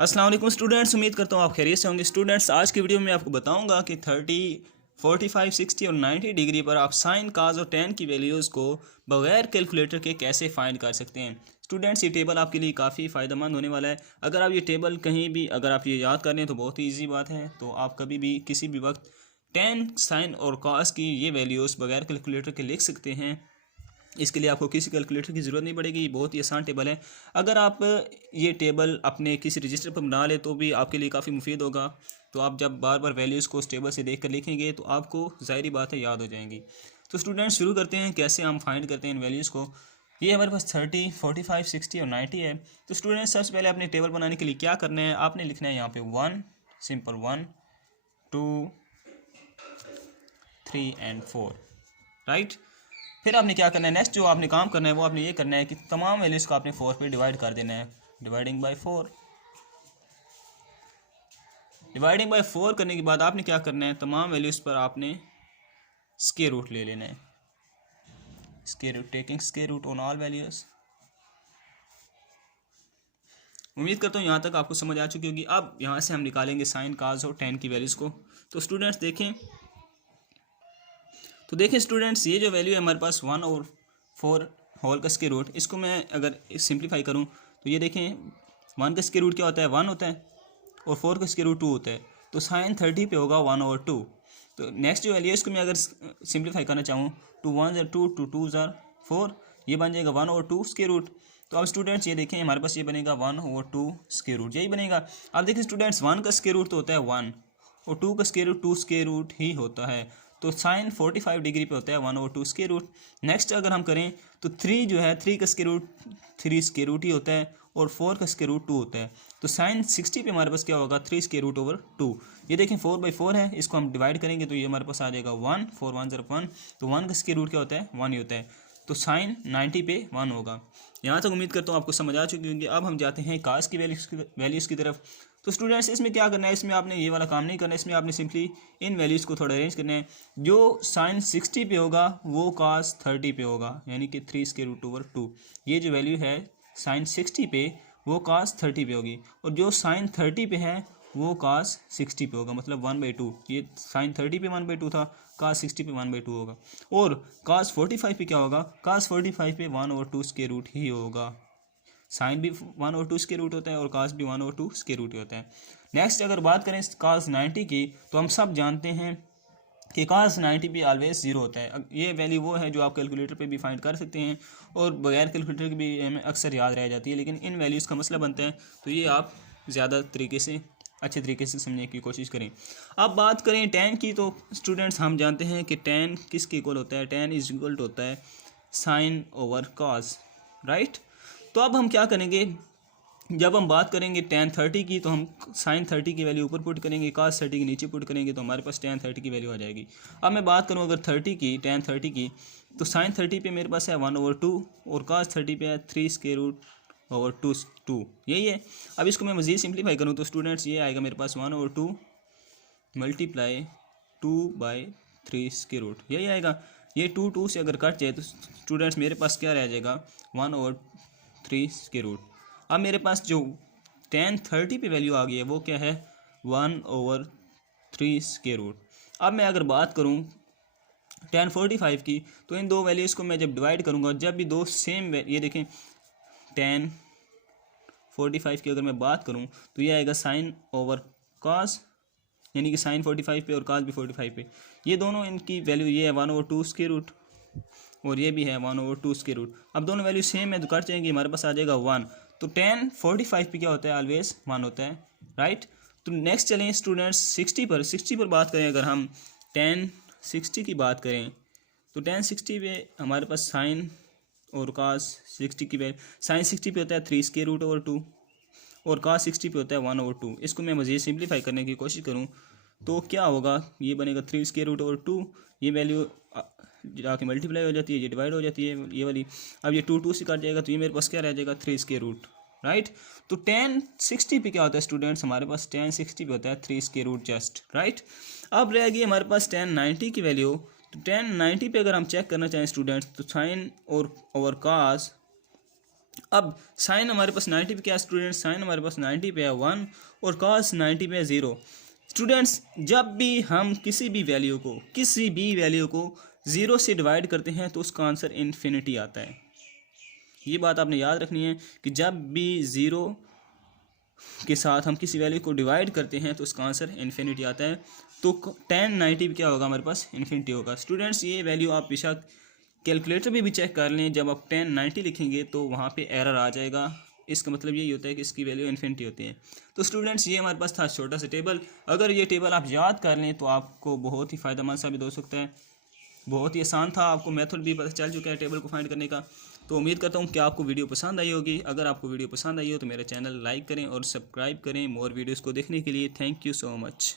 अस्सलाम वालेकुम स्टूडेंट्स, उम्मीद करता हूँ आप खैरियत से होंगे। स्टूडेंट्स, आज की वीडियो में आपको बताऊंगा कि 30, 45, 60 और 90 डिग्री पर आप साइन, काज और टेन की वैल्यूज़ को बगैर कैलकुलेटर के कैसे फाइंड कर सकते हैं। स्टूडेंट्स, ये टेबल आपके लिए काफ़ी फ़ायदेमंद होने वाला है। अगर आप ये टेबल कहीं भी अगर आप ये याद कर लें तो बहुत ही ईजी बात है। तो आप कभी भी किसी भी वक्त टेन, साइन और काज की ये वैल्यूज़ बगैर कैलकुलेटर के लिख सकते हैं। इसके लिए आपको किसी कैलकुलेटर की ज़रूरत नहीं पड़ेगी। ये बहुत ही आसान टेबल है। अगर आप ये टेबल अपने किसी रजिस्टर पर बना ले तो भी आपके लिए काफ़ी मुफीद होगा। तो आप जब बार बार वैल्यूज़ को उस टेबल से देख कर लिखेंगे तो आपको ज़ाहिरी बात है याद हो जाएंगी। तो स्टूडेंट्स, शुरू करते हैं कैसे हम फाइंड करते हैं इन वैल्यूज़ को। ये हमारे पास 30, 45, 60 और 90 है। तो स्टूडेंट्स, सबसे पहले अपने टेबल बनाने के लिए क्या करना है, आपने लिखना है यहाँ पे 1, सिंपल 1, 2, 3 एंड 4, राइट। फिर आपने क्या करना है, नेक्स्ट जो आपने काम करना है वो आपने ये करना है कि तमाम वैल्यूज़ को आपने 4 पे डिवाइड कर देना है। Dividing by 4। डिवाइडिंग बाय 4 करने के बाद आपने क्या करना है, तमाम वैल्यूज़ पर आपने स्क्वायर रूट ले लेना है। Square root, taking square root on all values. उम्मीद करता हूँ यहाँ तक आपको समझ आ चुकी होगी। अब यहाँ से हम निकालेंगे साइन, काज और टेन की वैल्यूज़ को। तो स्टूडेंट्स देखें, स्टूडेंट्स, ये जो वैल्यू है हमारे पास 1/4 होल का स्क्वायर रूट, इसको मैं अगर सिंप्लीफाई करूँ तो ये देखें 1 का स्क्वायर रूट क्या होता है, 1 होता है, और 4 का स्क्वायर रूट 2 होता है। तो साइन 30 पे होगा 1/2। तो नेक्स्ट जो वैल्यू है इसको मैं अगर सिंप्लीफाई करना चाहूँ, 2 1 ज़ार 2, 2 2 ज़ार 4, ये बन जाएगा 1/2 स्क्वायर रूट। तो अब स्टूडेंट्स ये देखें हमारे पास ये बनेगा 1/2 स्क्वायर रूट, यही बनेगा। अब देखिए स्टूडेंट्स, 1 का स्क्वायर रूट तो होता है 1, और 2 का स्क्वायर रूट 2 स्क्वायर रूट ही होता है। तो साइन 45 डिग्री पे होता है 1/2 स्क्वायर रूट। नेक्स्ट अगर हम करें तो 3 जो है 3 का स्क्वायर रूट 3 स्क्वायर रूट ही होता है, और 4 का स्क्वायर रूट 2 होता है। तो साइन 60 पे हमारे पास क्या होगा, 3 स्क्वायर रूट ओवर 2। ये देखें 4/4 है, इसको हम डिवाइड करेंगे तो ये हमारे पास आ जाएगा 1, 4 1 ज़ार 1। तो 1 का स्क्वायर रूट क्या होता है, 1 ही होता है। तो साइन 90 पे 1 होगा। यहाँ तक उम्मीद करता हूँ आपको समझ आ चुकी होगी। अब हम जाते हैं कास की वैल्यूज़ की तरफ। तो स्टूडेंट्स, इसमें क्या करना है, इसमें आपने ये वाला काम नहीं करना है। इसमें आपने सिंपली इन वैल्यूज़ को थोड़ा अरेंज करना है। जो साइन 60 पे होगा वो कास 30 पे होगा, यानी कि 3 स्क्वायर रूट ओवर 2। ये जो वैल्यू है साइन 60 पे वो कास 30 पे होगी, और जो साइन 30 पे है वो कास 60 पे होगा, मतलब 1/2। ये साइन 30 पे 1/2 था, कास 60 पे 1/2 होगा। और कास 45 पे क्या होगा, कास 45 पे 1/2 स्क्वायर रूट ही होगा। साइन भी 1/2 स्क्वायर रूट होता है और कास भी 1/2 स्क्वायर रूट होता है। नेक्स्ट अगर बात करें कास 90 की, तो हम सब जानते हैं कि कास 90 पे ऑलवेज ज़ीरो होता है। ये वैल्यू वो है जो आप कैलकुलेटर पे भी फाइंड कर सकते हैं, और बगैर कैलकुलेटर के भी हमें अक्सर याद रह जाती है, लेकिन इन वैल्यूज़ का मसला बनता है। तो ये आप ज़्यादा तरीके से अच्छे तरीके से समझने की कोशिश करें। अब बात करें टेन की, तो स्टूडेंट्स हम जानते हैं कि टेन किसके इक्वल होता है, टेन इज इक्वल होता है साइन ओवर कॉस, राइट। तो अब हम क्या करेंगे, जब हम बात करेंगे टेन 30 की, तो हम साइन 30 की वैल्यू ऊपर पुट करेंगे, कास 30 की नीचे पुट करेंगे, तो हमारे पास टेन 30 की वैल्यू आ जाएगी। अब मैं बात करूं अगर 30 की, टेन 30 की, तो साइन 30 पे मेरे पास है 1/2, और कास 30 पे है 3 स्क्वायर रूट ओवर 2, यही है। अब इसको मैं मज़ीद सिंप्लीफाई करूँ तो स्टूडेंट्स ये आएगा मेरे पास 1/2 मल्टीप्लाई 2/3 स्क्वायर रूट, यही आएगा। ये 2 2 से अगर कट जाए तो स्टूडेंट्स मेरे पास क्या रह जाएगा, 1/3 स्क्वायर रूट। अब मेरे पास जो टेन 30 पे वैल्यू आ गई है वो क्या है, 1/3 स्क्वायर रूट। अब मैं अगर बात करूं टेन 45 की, तो इन दो वैल्यूज़ को मैं जब डिवाइड करूंगा, जब भी दो सेम, ये देखें टेन 45 की अगर मैं बात करूं तो ये आएगा साइन ओवर कास, यानी कि साइन 45 पे और कास भी 45 पे। ये दोनों इनकी वैल्यू ये है 1/2 स्क्वायर रूट, और ये भी है 1/2 स्क्वायर रूट। अब दोनों वैल्यू सेम है तो कट जाएंगी, हमारे पास आ जाएगा 1। तो टेन 45 पे क्या होता है, ऑलवेज 1 होता है, राइट। तो नेक्स्ट चलें स्टूडेंट्स 60 पर बात करें। अगर हम टेन 60 की बात करें तो टेन 60 पे हमारे पास साइन और कास 60 की वैल्यू, साइन 60 पे होता है 3 स्क्वायर रूट ओवर 2, और कास 60 पे होता है 1/2। इसको मैं मज़ीद सिंप्लीफाई करने की कोशिश करूँ तो क्या होगा, ये बनेगा 3 स्क्वायर रूट ओवर 2, ये वैल्यू जाके मल्टीप्लाई हो जाती है, ये डिवाइड हो जाती है ये वाली। अब ये 2 2 से कट जाएगा तो ये मेरे पास क्या रह जाएगा, 3 स्क्वायर रूट, राइट। तो टेन 60 पे क्या होता है स्टूडेंट्स, हमारे पास टेन 60 पे होता है 3 स्क्वायर रूट जस्ट, राइट। अब रह गई हमारे पास टेन 90 की वैल्यू। तो टेन 90 पे अगर हम चेक करना चाहें स्टूडेंट्स, तो साइन और ओवर कास अब साइन हमारे पास 90 पे क्या है स्टूडेंट, साइन हमारे पास 90 पे है 1 और कॉस 90 पे है 0। स्टूडेंट्स जब भी हम किसी भी वैल्यू को 0 से डिवाइड करते हैं तो उसका आंसर इन्फिनिटी आता है। ये बात आपने याद रखनी है कि जब भी 0 के साथ हम किसी वैल्यू को डिवाइड करते हैं तो उसका आंसर इन्फिनिटी आता है। तो 1090 पे क्या होगा हमारे पास, इन्फिनिटी होगा। स्टूडेंट्स ये वैल्यू आप बेशक कैलकुलेटर में भी चेक कर लें, जब आप 1090 लिखेंगे तो वहाँ पे एरर आ जाएगा। इसका मतलब यही होता है कि इसकी वैल्यू इन्फिनिटी होती है। तो स्टूडेंट्स ये हमारे पास था छोटा सा टेबल। अगर ये टेबल आप याद कर लें तो आपको बहुत ही फ़ायदेमंद साबित हो सकता है। बहुत ही आसान था, आपको मेथड भी पता चल चुका है टेबल को फाइंड करने का। तो उम्मीद करता हूँ कि आपको वीडियो पसंद आई होगी। अगर आपको वीडियो पसंद आई हो तो मेरा चैनल लाइक करें और सब्सक्राइब करें मोर वीडियोज़ को देखने के लिए। Thank you so much.